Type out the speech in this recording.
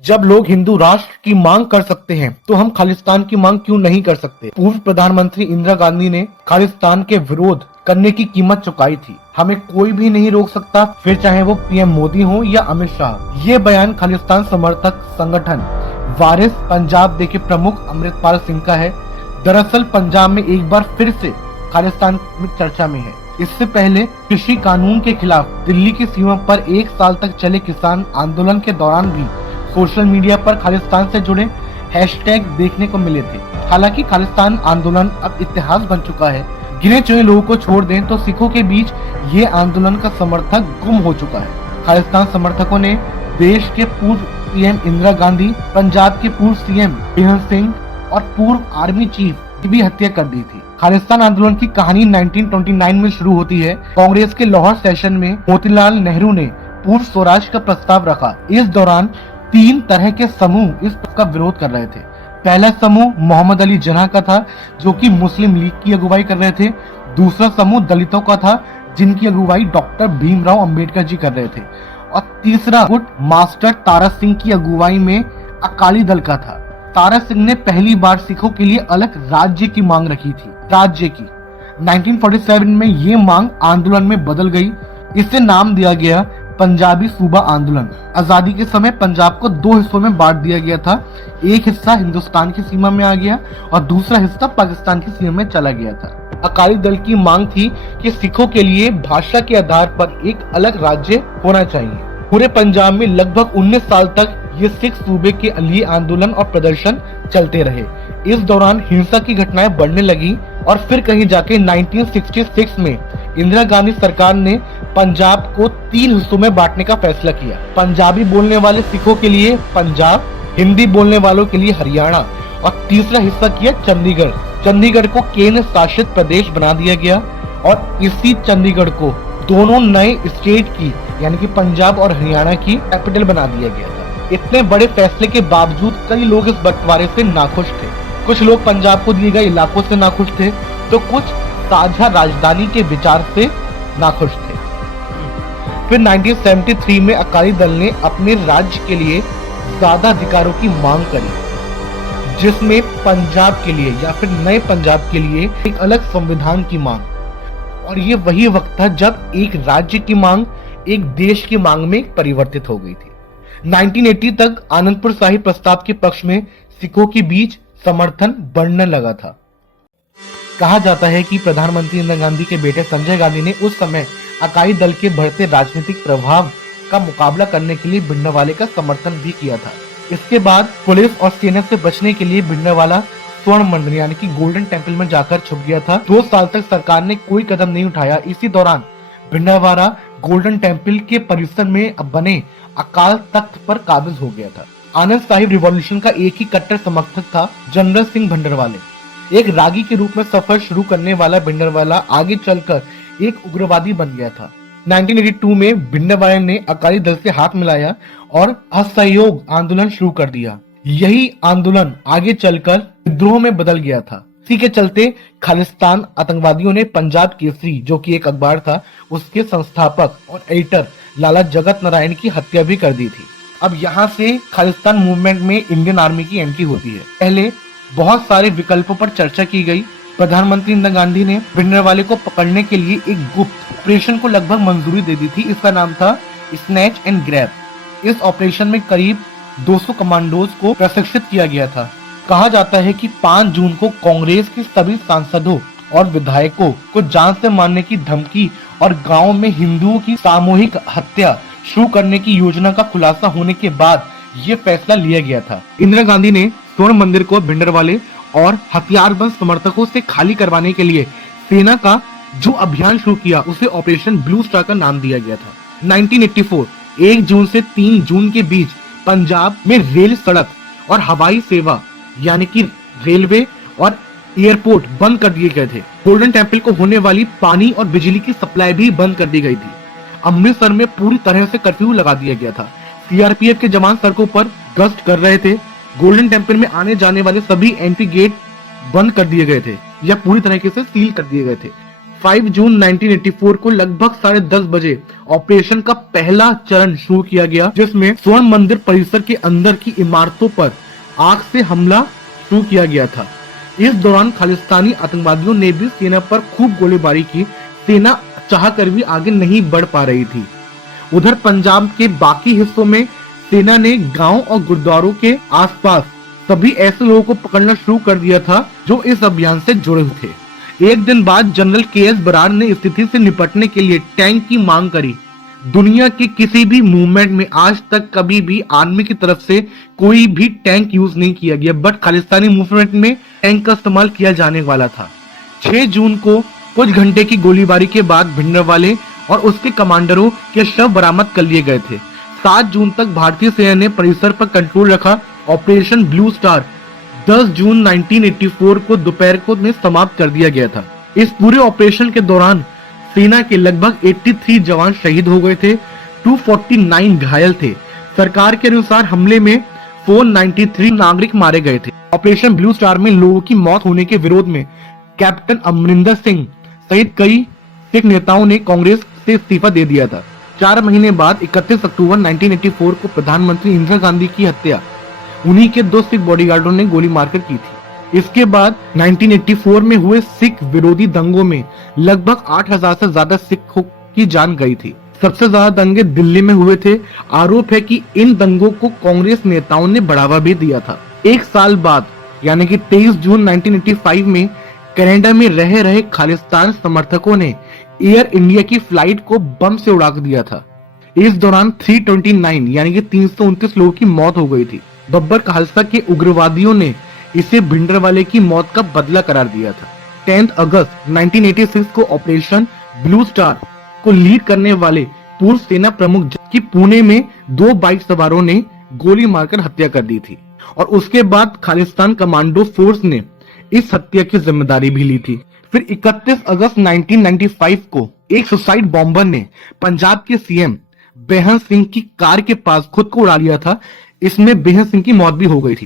जब लोग हिंदू राष्ट्र की मांग कर सकते हैं तो हम खालिस्तान की मांग क्यों नहीं कर सकते। पूर्व प्रधानमंत्री इंदिरा गांधी ने खालिस्तान के विरोध करने की कीमत चुकाई थी। हमें कोई भी नहीं रोक सकता, फिर चाहे वो पीएम मोदी हो या अमित शाह। ये बयान खालिस्तान समर्थक संगठन वारिस पंजाब दे के प्रमुख अमृतपाल सिंह का है। दरअसल पंजाब में एक बार फिर से खालिस्तान में चर्चा में है। इससे पहले कृषि कानून के खिलाफ दिल्ली की सीमा पर 1 साल तक चले किसान आंदोलन के दौरान भी सोशल मीडिया पर खालिस्तान से जुड़े हैशटैग देखने को मिले थे। हालांकि खालिस्तान आंदोलन अब इतिहास बन चुका है। गिने चुने लोगों को छोड़ दें तो सिखों के बीच ये आंदोलन का समर्थक गुम हो चुका है। खालिस्तान समर्थकों ने देश के पूर्व पीएम इंदिरा गांधी, पंजाब के पूर्व सीएम बेहन सिंह और पूर्व आर्मी चीफ की भी हत्या कर दी थी। खालिस्तान आंदोलन की कहानी 1929 में शुरू होती है। कांग्रेस के लाहौर सेशन में मोतीलाल नेहरू ने पूर्व स्वराज का प्रस्ताव रखा। इस दौरान 3 तरह के समूह इस का विरोध कर रहे थे। पहला समूह मोहम्मद अली जिन्ना का था, जो कि मुस्लिम लीग की अगुवाई कर रहे थे। दूसरा समूह दलितों का था, जिनकी अगुवाई डॉक्टर भीमराव अंबेडकर जी कर रहे थे। और तीसरा गुट मास्टर तारा सिंह की अगुवाई में अकाली दल का था। तारा सिंह ने पहली बार सिखों के लिए अलग राज्य की मांग रखी थी। राज्य की 1947 में ये मांग आंदोलन में बदल गई। इसे नाम दिया गया पंजाबी सूबा आंदोलन। आजादी के समय पंजाब को 2 हिस्सों में बांट दिया गया था। एक हिस्सा हिंदुस्तान की सीमा में आ गया और दूसरा हिस्सा पाकिस्तान की सीमा में चला गया था। अकाली दल की मांग थी कि सिखों के लिए भाषा के आधार पर एक अलग राज्य होना चाहिए। पूरे पंजाब में लगभग 19 साल तक ये सिख सूबे के लिए आंदोलन और प्रदर्शन चलते रहे। इस दौरान हिंसा की घटनाएं बढ़ने लगी और फिर कहीं जाके 1966 में इंदिरा गांधी सरकार ने पंजाब को 3 हिस्सों में बांटने का फैसला किया। पंजाबी बोलने वाले सिखों के लिए पंजाब, हिंदी बोलने वालों के लिए हरियाणा और तीसरा हिस्सा किया चंडीगढ़। चंडीगढ़ को केंद्र शासित प्रदेश बना दिया गया और इसी चंडीगढ़ को दोनों नए स्टेट की यानी कि पंजाब और हरियाणा की कैपिटल बना दिया गया था। इतने बड़े फैसले के बावजूद कई लोग इस बंटवारे से नाखुश थे। कुछ लोग पंजाब को दिए गए इलाकों से नाखुश थे तो कुछ साझा राजधानी के विचार से नाखुश थे। फिर 1973 में अकाली दल ने अपने राज्य के लिए ज्यादा अधिकारों की मांग करी, जिसमें पंजाब के लिए या फिर नए पंजाब के लिए एक अलग संविधान की मांग। और ये वही वक्त था जब एक राज्य की मांग एक देश की मांग में परिवर्तित हो गई थी। 1980 तक आनंदपुर साहिब प्रस्ताव के पक्ष में सिखों के बीच समर्थन बढ़ने लगा था। कहा जाता है कि प्रधानमंत्री इंदिरा गांधी के बेटे संजय गांधी ने उस समय अकाली दल के बढ़ते राजनीतिक प्रभाव का मुकाबला करने के लिए भिंडरावाले का समर्थन भी किया था। इसके बाद पुलिस और सेना से बचने के लिए भिंडरावाला स्वर्ण मंदिर यानी कि गोल्डन टेम्पल में जाकर छुप गया था। 2 साल तक सरकार ने कोई कदम नहीं उठाया। इसी दौरान भिंडरावाला गोल्डन टेम्पल के परिसर में बने अकाल तख्त पर काबिज हो गया था। आनंद साहिब रिवॉल्यूशन का एक ही कट्टर समर्थक था, जनरल सिंह भिंडरावाले। एक रागी के रूप में सफर शुरू करने वाला भिंडरावाला आगे चलकर एक उग्रवादी बन गया था। 1982 में भिंडरावाले ने अकाली दल से हाथ मिलाया और असहयोग आंदोलन शुरू कर दिया। यही आंदोलन आगे चलकर विद्रोह में बदल गया था। इसी के चलते खालिस्तान आतंकवादियों ने पंजाब केसरी, जो कि एक अखबार था, उसके संस्थापक और एडिटर लाला जगत नारायण की हत्या भी कर दी थी। अब यहाँ से खालिस्तान मूवमेंट में इंडियन आर्मी की एंट्री होती है। पहले बहुत सारे विकल्पों पर चर्चा की गई। प्रधानमंत्री इंदिरा गांधी ने भिंडरावाले को पकड़ने के लिए एक गुप्त ऑपरेशन को लगभग मंजूरी दे दी थी। इसका नाम था स्नैच एंड ग्रैब। इस ऑपरेशन में करीब 200 कमांडोज को प्रशिक्षित किया गया था। कहा जाता है कि 5 जून को कांग्रेस के सभी सांसदों और विधायकों को जान से मारने की धमकी और गांव में हिंदुओं की सामूहिक हत्या शुरू करने की योजना का खुलासा होने के बाद ये फैसला लिया गया था। इंदिरा गांधी ने स्वर्ण मंदिर को भिंडरावाले और हथियारबंद समर्थकों से खाली करवाने के लिए सेना का जो अभियान शुरू किया उसे ऑपरेशन ब्लू स्टार का नाम दिया गया था। 1984 1 जून से 3 जून के बीच पंजाब में रेल, सड़क और हवाई सेवा यानी कि रेलवे और एयरपोर्ट बंद कर दिए गए थे। गोल्डन टेम्पल को होने वाली पानी और बिजली की सप्लाई भी बंद कर दी गई थी। अमृतसर में पूरी तरह से कर्फ्यू लगा दिया गया था। सीआरपीएफ के जवान सड़कों पर गश्त कर रहे थे। गोल्डन टेम्पल में आने जाने वाले सभी एंट्री गेट बंद कर दिए गए थे या पूरी तरीके से सील कर दिए गए थे। 5 जून 1984 को लगभग 10:30 बजे ऑपरेशन का पहला चरण शुरू किया गया, जिसमें स्वर्ण मंदिर परिसर के अंदर की इमारतों पर आग से हमला शुरू किया गया था। इस दौरान खालिस्तानी आतंकवादियों ने भी सेना पर खूब गोलीबारी की। सेना चाहकर भी आगे नहीं बढ़ पा रही थी। उधर पंजाब के बाकी हिस्सों में सेना ने गांव और गुरुद्वारों के आसपास सभी ऐसे लोगों को पकड़ना शुरू कर दिया था जो इस अभियान से जुड़े थे। एक दिन बाद जनरल के.एस. बराड़ ने स्थिति से निपटने के लिए टैंक की मांग करी। दुनिया के किसी भी मूवमेंट में आज तक कभी भी आर्मी की तरफ से कोई भी टैंक यूज नहीं किया गया, बट खालिस्तानी मूवमेंट में टैंक का इस्तेमाल किया जाने वाला था। 6 जून को कुछ घंटे की गोलीबारी के बाद भिंडरवाले और उसके कमांडरों के शव बरामद कर लिए गए थे। 7 जून तक भारतीय सेना ने परिसर पर कंट्रोल रखा। ऑपरेशन ब्लू स्टार 10 जून 1984 को दोपहर को में समाप्त कर दिया गया था। इस पूरे ऑपरेशन के दौरान सेना के लगभग 83 जवान शहीद हो गए थे, 249 घायल थे। सरकार के अनुसार हमले में 493 नागरिक मारे गए थे। ऑपरेशन ब्लू स्टार में लोगों की मौत होने के विरोध में कैप्टन अमरिंदर सिंह सहित कई सिख नेताओं ने कांग्रेस से इस्तीफा दे दिया था। 4 महीने बाद 31 अक्टूबर 1984 को प्रधानमंत्री इंदिरा गांधी की हत्या उन्हीं के 2 सिख बॉडीगार्डों ने गोली मारकर की थी। इसके बाद 1984 में हुए सिख विरोधी दंगों में लगभग 8000 से ज्यादा सिखों की जान गई थी। सबसे ज्यादा दंगे दिल्ली में हुए थे। आरोप है कि इन दंगों को कांग्रेस नेताओं ने बढ़ावा भी दिया था। एक साल बाद यानी कि 23 जून 1985 में कनाडा में रह रहे खालिस्तान समर्थकों ने एयर इंडिया की फ्लाइट को बम से उड़ा दिया था। इस दौरान 329 यानी कि 329 लोगों की मौत हो गई थी। बब्बर खालसा के उग्रवादियों ने इसे भिंडरवाले की मौत का बदला करार दिया था। 10 अगस्त 1986 को ऑपरेशन ब्लू स्टार को लीड करने वाले पूर्व सेना प्रमुख की पुणे में 2 बाइक सवारों ने गोली मारकर हत्या कर दी थी और उसके बाद खालिस्तान कमांडो फोर्स ने इस हत्या की जिम्मेदारी भी ली थी। फिर 31 अगस्त 1995 को एक सुसाइड बॉम्बर ने पंजाब के सीएम बेहन सिंह की कार के पास खुद को उड़ा लिया था। इसमें बेहन सिंह की मौत भी हो गई थी।